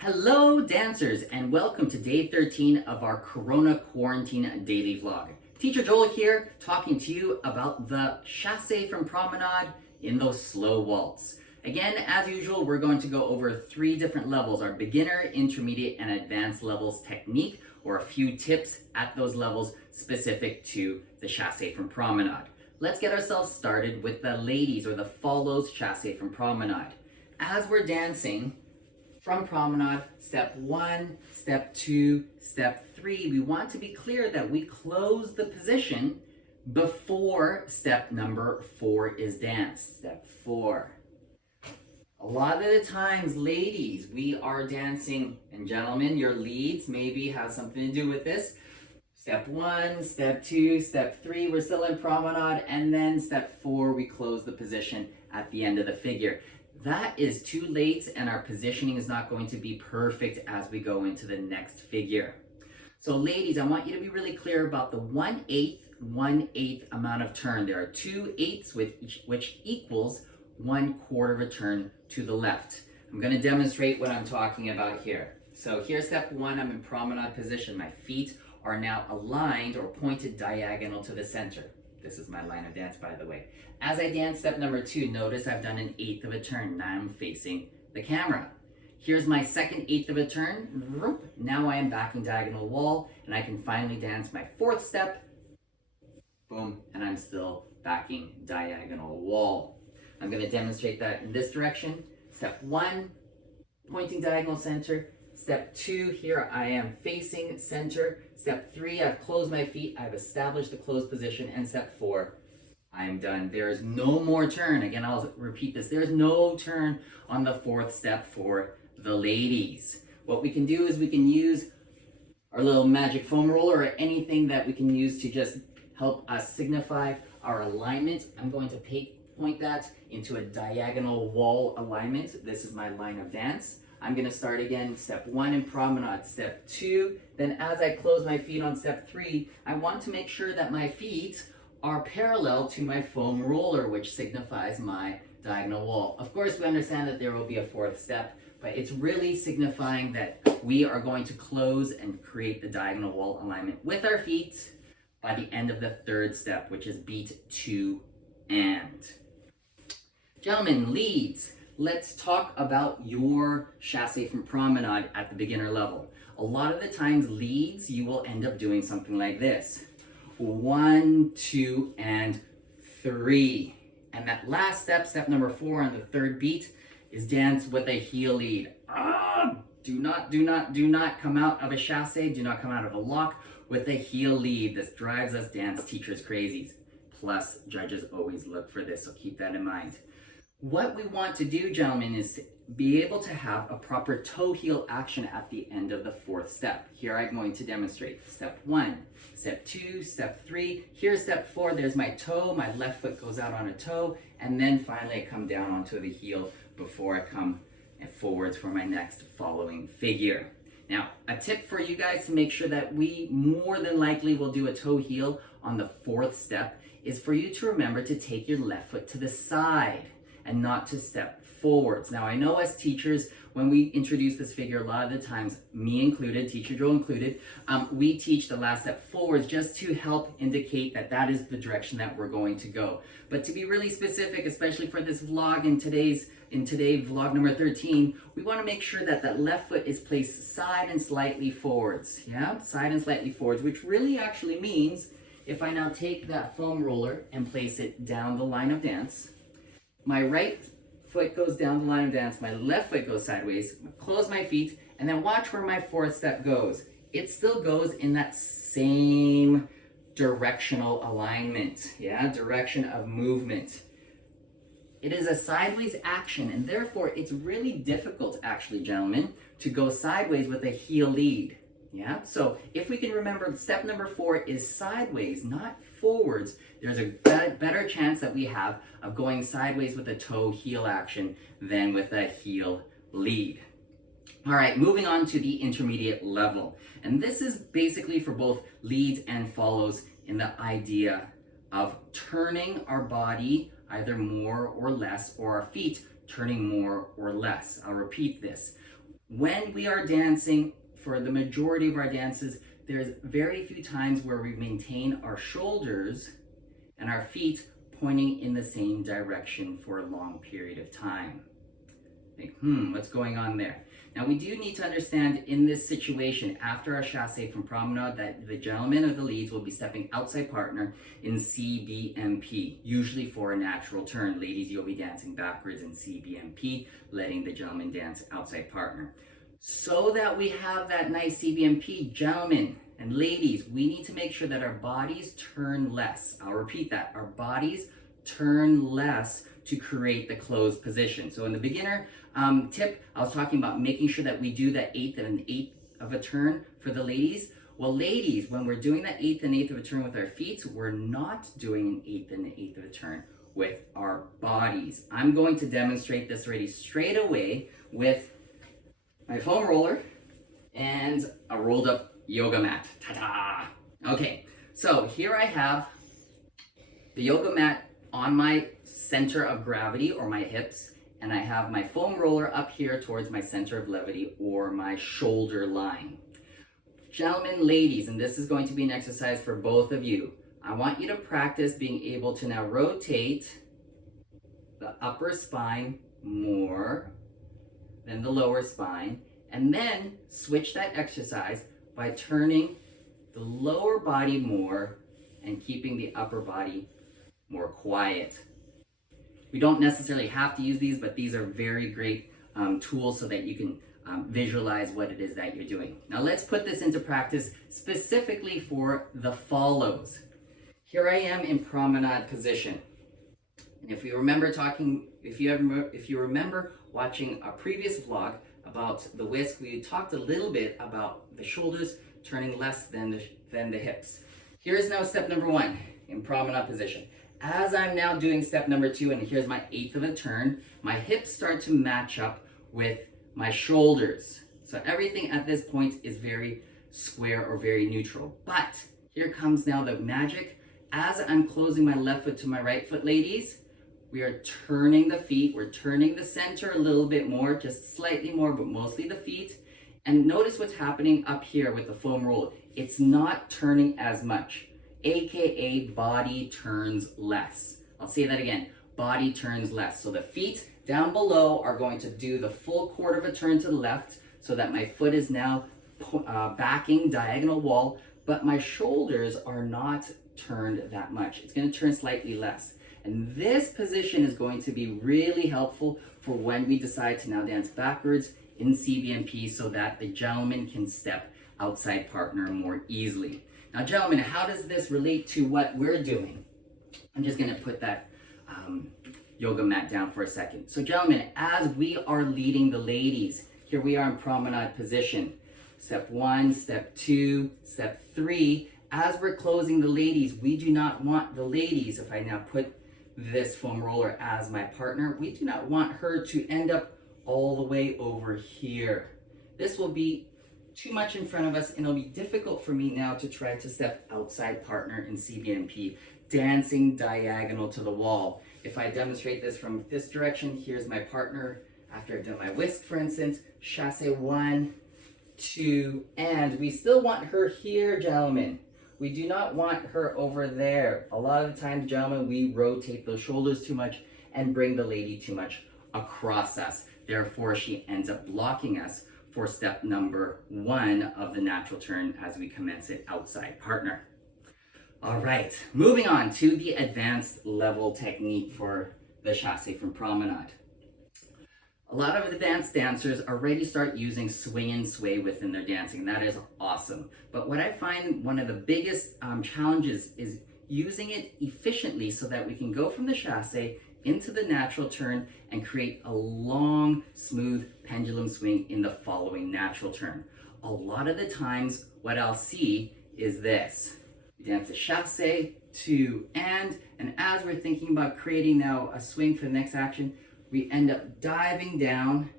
Hello dancers and welcome to day 13 of our Corona Quarantine daily vlog. Teacher Joel here talking to you about the Chasse from Promenade in those slow waltz. Again, as usual, we're going to go over 3 different levels, our beginner, intermediate, and advanced levels technique, or a few tips at those levels specific to the Chasse from Promenade. Let's get ourselves started with the ladies or the follows Chasse from Promenade. As we're dancing from Promenade, step 1, step 2, step 3, we want to be clear that we close the position before step number 4 is danced. Step 4. A lot of the times, ladies, we are dancing, and gentlemen, your leads maybe have something to do with this. Step 1, step 2, step 3, we're still in Promenade, and then step 4, we close the position at the end of the figure. That is too late, and our positioning is not going to be perfect as we go into the next figure. So ladies, I want you to be really clear about the 1/8 amount of turn. There are 2 eighths which equals 1/4 of a turn to the left. I'm going to demonstrate what I'm talking about here. So here's step 1, I'm in Promenade position. My feet are now aligned or pointed diagonal to the center. This is my line of dance, by the way. As I dance step number 2, notice I've done an 1/8 of a turn. Now I'm facing the camera. Here's my second 1/8 of a turn. Now I am backing diagonal wall, and I can finally dance my 4th step. Boom, and I'm still backing diagonal wall. I'm going to demonstrate that in this direction. Step 1, pointing diagonal center. Step 2, here I am facing center. Step 3, I've closed my feet, I've established the closed position. And step 4, I'm done. There is no more turn. Again, I'll repeat this. There is no turn on the 4th step for the ladies. What we can do is we can use our little magic foam roller or anything that we can use to just help us signify our alignment. I'm going to point that into a diagonal wall alignment. This is my line of dance. I'm going to start again, step 1 in Promenade, step 2. Then as I close my feet on step 3, I want to make sure that my feet are parallel to my foam roller, which signifies my diagonal wall. Of course, we understand that there will be a 4th step, but it's really signifying that we are going to close and create the diagonal wall alignment with our feet by the end of the 3rd step, which is beat 2 and. Gentlemen, leads. Let's talk about your Chasse from Promenade at the beginner level. A lot of the times, leads, you will end up doing something like this. 1, 2, and 3. And that last step, step number 4 on the 3rd beat, is dance with a heel lead. Do not come out of a chasse, do not come out of a lock with a heel lead. This drives us dance teachers crazy. Plus, judges always look for this, so keep that in mind. What we want to do, gentlemen, is be able to have a proper toe heel action at the end of the 4th step. Here I'm going to demonstrate. Step 1, step 2, step 3. Here's step 4. There's my toe. My left foot goes out on a toe. And then finally I come down onto the heel before I come forwards for my next following figure. Now, a tip for you guys to make sure that we more than likely will do a toe heel on the 4th step is for you to remember to take your left foot to the side and not to step forwards. Now, I know as teachers, when we introduce this figure, a lot of the times, me included, Teacher Joe included, we teach the last step forwards just to help indicate that that is the direction that we're going to go. But to be really specific, especially for this vlog in today vlog number 13, we want to make sure that that left foot is placed side and slightly forwards. Yeah, side and slightly forwards, which really actually means if I now take that foam roller and place it down the line of dance, my right foot goes down the line of dance, my left foot goes sideways, close my feet, and then watch where my 4th step goes. It still goes in that same directional alignment, yeah, direction of movement. It is a sideways action, and therefore it's really difficult, actually, gentlemen, to go sideways with a heel lead. Yeah, so if we can remember, step number 4 is sideways, not forwards. There's a better chance that we have of going sideways with a toe heel action than with a heel lead. All right, moving on to the intermediate level. And this is basically for both leads and follows in the idea of turning our body either more or less, or our feet turning more or less. I'll repeat this. When we are dancing, for the majority of our dances, there's very few times where we maintain our shoulders and our feet pointing in the same direction for a long period of time. Think, what's going on there? Now we do need to understand in this situation, after our chasse from promenade, that the gentleman or the leads will be stepping outside partner in CBMP, usually for a natural turn. Ladies, you'll be dancing backwards in CBMP, letting the gentleman dance outside partner. So that we have that nice CBMP, gentlemen and ladies, we need to make sure that our bodies turn less. I'll repeat that, our bodies turn less to create the closed position. So in the beginner tip, I was talking about making sure that we do that eighth and an eighth of a turn for the ladies. Well, ladies, when we're doing that eighth and eighth of a turn with our feet, we're not doing an eighth and an eighth of a turn with our bodies. I'm going to demonstrate this already straight away with my foam roller and a rolled up yoga mat. Ta-da! Okay, so here I have the yoga mat on my center of gravity or my hips, and I have my foam roller up here towards my center of levity or my shoulder line. Gentlemen, ladies, and this is going to be an exercise for both of you. I want you to practice being able to now rotate the upper spine more than the lower spine, and then switch that exercise by turning the lower body more and keeping the upper body more quiet. We don't necessarily have to use these, but these are very great tools so that you can visualize what it is that you're doing. Now let's put this into practice specifically for the follows. Here I am in promenade position. And if you remember watching a previous vlog about the whisk, we talked a little bit about the shoulders turning less than the hips. Here's now step number 1 in promenade position. As I'm now doing step number 2, and here's my eighth of a turn, my hips start to match up with my shoulders. So everything at this point is very square or very neutral. But here comes now the magic. As I'm closing my left foot to my right foot, ladies, we are turning the feet. We're turning the center a little bit more, just slightly more, but mostly the feet. And notice what's happening up here with the foam roll. It's not turning as much. AKA body turns less. I'll say that again, body turns less. So the feet down below are going to do the full quarter of a turn to the left so that my foot is now backing diagonal wall, but my shoulders are not turned that much. It's going to turn slightly less. And this position is going to be really helpful for when we decide to now dance backwards in CBMP so that the gentleman can step outside partner more easily. Now, gentlemen, how does this relate to what we're doing? I'm just going to put that yoga mat down for a second. So, gentlemen, as we are leading the ladies, here we are in promenade position. Step 1, step 2, step 3. As we're closing the ladies, we do not want the ladies, if I now put this foam roller as my partner, we do not want her to end up all the way over here. This will be too much in front of us, and it'll be difficult for me now to try to step outside partner in CBMP, dancing diagonal to the wall. If I demonstrate this from this direction, here's my partner after I've done my whisk, for instance, chasse 1, 2, and we still want her here, gentlemen. We do not want her over there. A lot of the times, gentlemen, we rotate those shoulders too much and bring the lady too much across us. Therefore, she ends up blocking us for step number 1 of the natural turn as we commence it outside partner. All right, moving on to the advanced level technique for the chasse from promenade. A lot of advanced dancers already start using swing and sway within their dancing. That is awesome. But what I find one of the biggest challenges is using it efficiently so that we can go from the chasse into the natural turn and create a long, smooth pendulum swing in the following natural turn. A lot of the times, what I'll see is this. We dance a chasse, 2, and as we're thinking about creating now a swing for the next action, we end up diving down.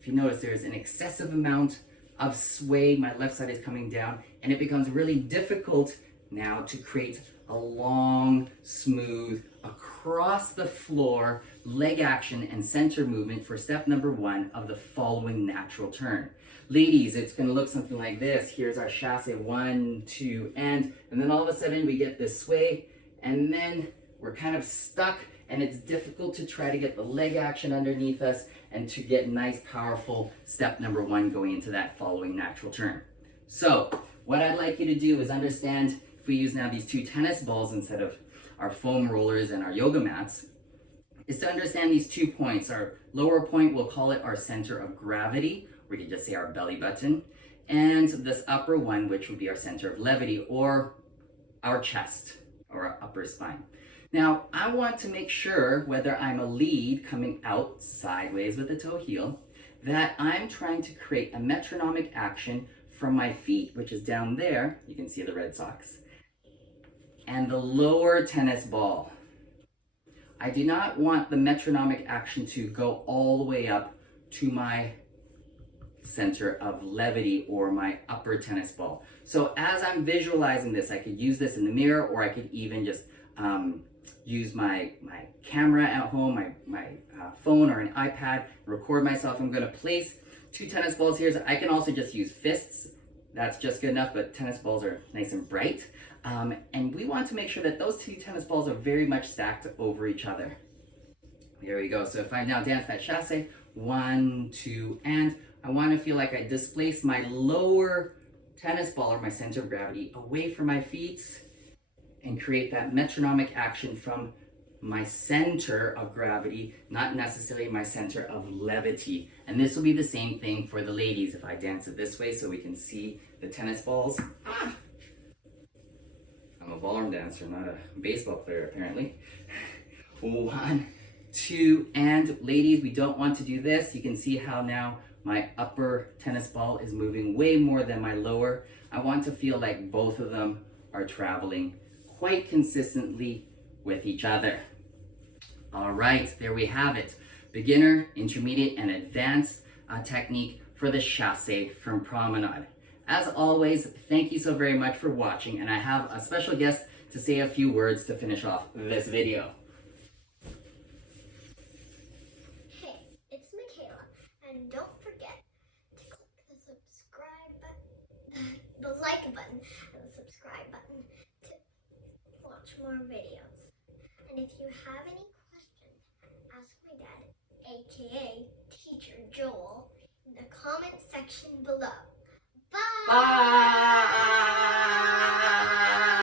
If you notice, there's an excessive amount of sway. My left side is coming down, and it becomes really difficult now to create a long, smooth, across the floor, leg action and center movement for step number 1 of the following natural turn. Ladies, it's going to look something like this. Here's our chasse, 1, 2, and then all of a sudden we get this sway, and then we're kind of stuck, and it's difficult to try to get the leg action underneath us and to get nice, powerful step number 1 going into that following natural turn. So what I'd like you to do is understand, if we use now these 2 tennis balls instead of our foam rollers and our yoga mats, is to understand these 2 points. Our lower point, we'll call it our center of gravity, we could just say our belly button, and this upper one, which would be our center of levity, or our chest, or our upper spine. Now, I want to make sure, whether I'm a lead coming out sideways with the toe heel, that I'm trying to create a metronomic action from my feet, which is down there, you can see the red socks, and the lower tennis ball. I do not want the metronomic action to go all the way up to my center of levity or my upper tennis ball. So as I'm visualizing this, I could use this in the mirror, or I could even just use my camera at home, my phone or an iPad, record myself. I'm going to place 2 tennis balls here. So I can also just use fists. That's just good enough, but tennis balls are nice and bright. And we want to make sure that those 2 tennis balls are very much stacked over each other. There we go. So if I now dance that chasse, 1, 2, and I want to feel like I displace my lower tennis ball, or my center of gravity, away from my feet and create that metronomic action from my center of gravity, not necessarily my center of levity. And this will be the same thing for the ladies if I dance it this way so we can see the tennis balls. I'm a ballroom dancer, not a baseball player apparently. 1, 2, and ladies, we don't want to do this. You can see how now my upper tennis ball is moving way more than my lower. I want to feel like both of them are traveling quite consistently with each other. All right, there we have it. Beginner, intermediate, and advanced technique for the chasse from promenade. As always, thank you so very much for watching, and I have a special guest to say a few words to finish off this video. Hey, it's Michaela, and don't forget to click the subscribe button, the like button, and the subscribe button to watch more videos. And if you have any questions, ask my dad, aka Teacher Joel, in the comment section below. Bye! Bye!